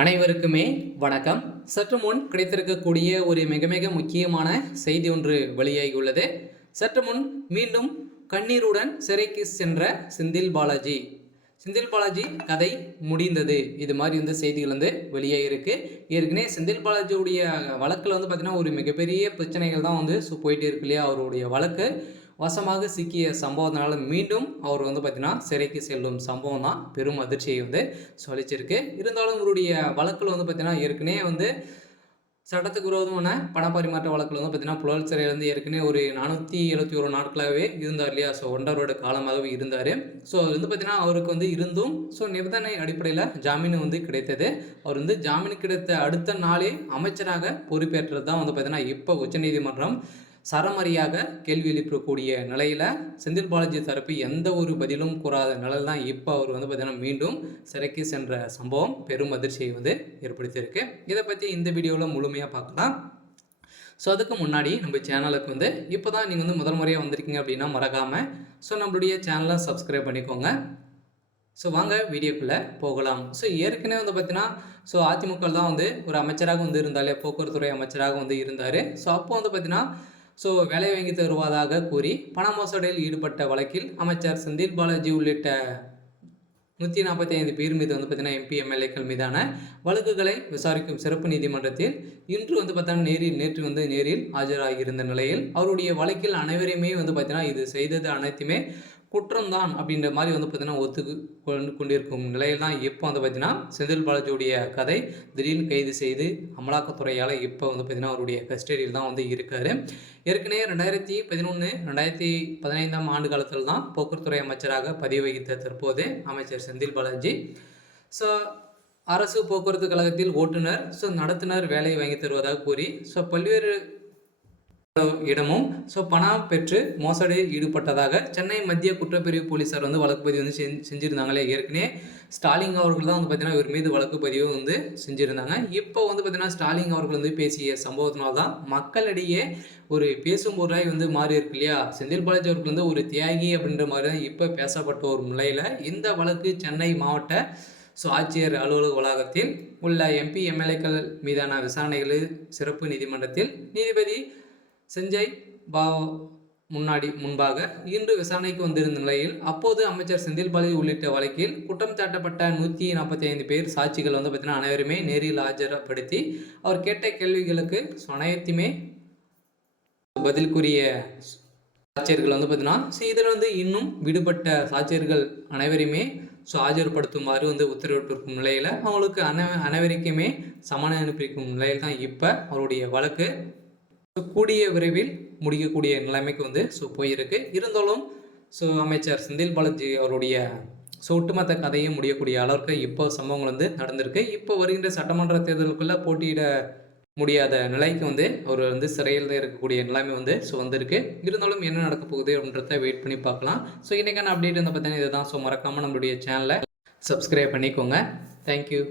அனைவருக்குமே வணக்கம். சற்று முன் கிடைத்திருக்கக்கூடிய ஒரு மிக மிக முக்கியமான செய்தி ஒன்று வெளியாகியுள்ளது. சற்று முன் மீண்டும் கண்ணீருடன் சிறைக்கு சென்ற செந்தில் பாலாஜி கதை முடிந்தது. இது மாதிரி செய்திகள் வெளியாகிருக்கு. ஏற்கனவே செந்தில் பாலாஜியுடைய வழக்கில் பார்த்தீங்கன்னா ஒரு மிகப்பெரிய பிரச்சனைகள் தான் போயிட்டு இருக்கு இல்லையா. அவருடைய வழக்கு வசமாக சிக்கிய சம்பவத்தினால மீண்டும் அவர் பார்த்தீங்கன்னா சிறைக்கு செல்லும் சம்பவம் தான் பெரும் அதிர்ச்சியை சொல்லிச்சிருக்கு. இருந்தாலும் இவருடைய வழக்கில் பார்த்தீங்கன்னா ஏற்கனவே சட்டத்துக்கு விரோதமான பணப்பரிமாற்ற வழக்கில் பார்த்தீங்கன்னா புழல் சிறையில் ஏற்கனவே ஒரு 471 நாட்களாகவே இருந்தார் இல்லையா. ஸோ 1.5 வருட காலமாகவே இருந்தார். ஸோ அது பார்த்தீங்கன்னா அவருக்கு இருந்தும் நிபந்தனை அடிப்படையில் ஜாமீன் கிடைத்தது. அவர் ஜாமீன் கிடைத்த அடுத்த நாளே அமைச்சராக பொறுப்பேற்றது தான் பார்த்தீங்கன்னா இப்போ உச்சநீதிமன்றம் சரமரியாக கேள்வி எழுப்பக்கூடிய நிலையில் செந்தில் பாலாஜி தரப்பு எந்த ஒரு பதிலும் கூறாத நிலையில் தான் இப்போ அவர் பார்த்தீங்கன்னா மீண்டும் சிறைக்கு சென்ற சம்பவம் பெரும் அதிர்ச்சியை ஏற்படுத்தியிருக்கு. இதை பற்றி இந்த வீடியோவில் முழுமையாக பார்க்கலாம். ஸோ அதுக்கு முன்னாடி நம்ம சேனலுக்கு இப்போ தான் நீங்கள் முதல் முறையாக வந்திருக்கீங்க அப்படின்னா மறக்காமல் நம்மளுடைய சேனலை சப்ஸ்கிரைப் பண்ணிக்கோங்க. ஸோ வாங்க வீடியோக்குள்ளே போகலாம். ஸோ ஏற்கனவே பார்த்தீங்கன்னா அதிமுக தான் ஒரு அமைச்சராக இருந்தாலே போக்குவரத்துறை அமைச்சராக இருந்தார். ஸோ அப்போ பார்த்தீங்கன்னா வேலை வாங்கி தருவதாக கூறி பண மோசடியில் ஈடுபட்ட வழக்கில் அமைச்சர் செந்தில் பாலாஜி உள்ளிட்ட 145 பேர் மீது பார்த்தீங்கன்னா எம்பி எம்எல்ஏக்கள் மீதான வழக்குகளை விசாரிக்கும் சிறப்பு நீதிமன்றத்தில் இன்று பார்த்தீங்கன்னா நேற்று நேரில் ஆஜராகியிருந்த நிலையில் அவருடைய வழக்கில் அனைவரையுமே பார்த்தீங்கன்னா இது செய்தது அனைத்துமே குற்றம்தான் அப்படின்ற மாதிரி பார்த்தீங்கன்னா ஒத்துக்கு கொண்டிருக்கும் நிலையில் தான் இப்போ பார்த்தீங்கன்னா செந்தில் பாலாஜியுடைய கதை திடீர்னு கைது செய்து அமலாக்கத்துறையால் இப்போ பார்த்தீங்கன்னா அவருடைய கஸ்டடியில் தான் இருக்கார். ஏற்கனவே 2011 2015 ஆண்டு காலத்தில் தான் போக்குவரத்துறை அமைச்சராக பதவி வகித்த தற்போது அமைச்சர் செந்தில் பாலாஜி அரசு போக்குவரத்து கழகத்தில் ஓட்டுநர் நடத்துனர் வேலை வாங்கி தருவதாக கூறி பல்வேறு இடமும் பணம் பெற்று மோசடியில் ஈடுபட்டதாக சென்னை மத்திய குற்றப்பிரிவு போலீசார் வழக்கு பதிவு செஞ்சுருந்தாங்களே. ஏற்கனவே ஸ்டாலின் அவர்கள் தான் பார்த்தீங்கன்னா இவர் மீது வழக்கு பதிவு செஞ்சுருந்தாங்க. இப்போ பார்த்தீங்கன்னா ஸ்டாலின் அவர்கள் பேசிய சம்பவத்தினால்தான் மக்களிடையே ஒரு பேசும் பொருளாய் மாறி இருக்கு இல்லையா. செந்தில் பாலாஜி அவர்கள் ஒரு தியாகி அப்படின்ற மாதிரி தான் இப்போ பேசப்பட்ட ஒரு நிலையில் இந்த வழக்கு சென்னை மாவட்ட ஆட்சியர் அலுவலக வளாகத்தில் உள்ள எம்பி எம்எல்ஏக்கள் மீதான விசாரணைகள் சிறப்பு நீதிமன்றத்தில் நீதிபதி செஞ்சய் முன்பாக இன்று விசாரணைக்கு வந்திருந்த நிலையில் அப்போது அமைச்சர் செந்தில் பாலாஜி உள்ளிட்ட வழக்கில் குற்றம் சாட்டப்பட்ட 145 பேர் சாட்சிகள் பார்த்தீங்கன்னா அனைவருமே நேரில் ஆஜரப்படுத்தி அவர் கேட்ட கேள்விகளுக்கு அனைத்துமே பதில் கூறிய சாட்சியர்கள் பார்த்தீங்கன்னா இதில் இன்னும் விடுபட்ட சாட்சியர்கள் அனைவரையுமே ஆஜர்படுத்துமாறு உத்தரவிட்டிருக்கும் நிலையில் அவங்களுக்கு அனைவருக்குமே சமண அனுப்பியிருக்கும் நிலையில் தான் இப்போ அவருடைய வழக்கு கூடிய விரைவில் முடிக்கக்கூடிய நிலைமைக்கு போயிருக்கு. இருந்தாலும் அமைச்சர் செந்தில் பாலாஜி அவருடைய ஒட்டுமொத்த கதையும் முடியக்கூடிய அளவுக்கு இப்போ சம்பவங்கள் நடந்திருக்கு. இப்போ வருகின்ற சட்டமன்ற தேர்தலுக்குள்ளே போட்டியிட முடியாத நிலைக்கு அவர் சிறையில் இருக்கக்கூடிய நிலைமை வந்திருக்கு. இருந்தாலும் என்ன நடக்க போகுது அப்படின்றத வெயிட் பண்ணி பார்க்கலாம். இன்றைக்கான அப்டேட் பார்த்தீங்கன்னா இதுதான். மறக்காமல் நம்மளுடைய சேனலை சப்ஸ்கிரைப் பண்ணிக்கோங்க. தேங்க்யூ.